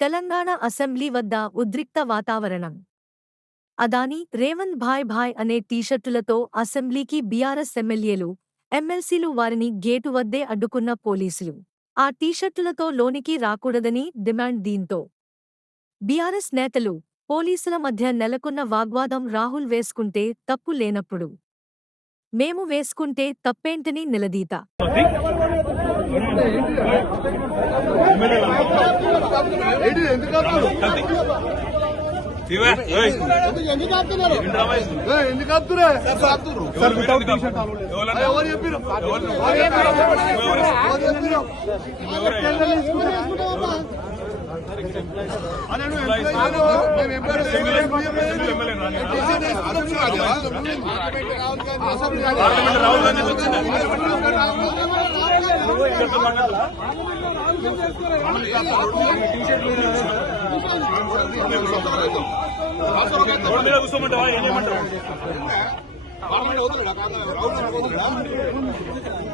Telangana assembly వద్ద ఉద్రిక్త వాతావరణం. అదానీ, రేవంత్ భాయ్ అనే టీషర్టులతో అసెంబ్లీకి బీఆర్ఎస్ ఎమ్మెల్యేలు, ఎమ్మెల్సీలు వారిని గేటు వద్దే అడ్డుకున్న పోలీసులు. ఆ టీషర్టులతో లోనికి రాకూడదని డిమాండ్. దీంతో బీఆర్ఎస్ నేతలు, పోలీసుల మధ్య నెలకొన్న వాగ్వాదం. రాహుల్ వేసుకుంటే తప్పు లేనప్పుడు మేము వేసుకుంటే తప్పేంటని నిలదీత.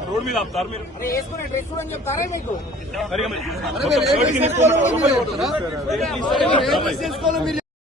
రోడ్ మీద ఆపుతారు మీరు.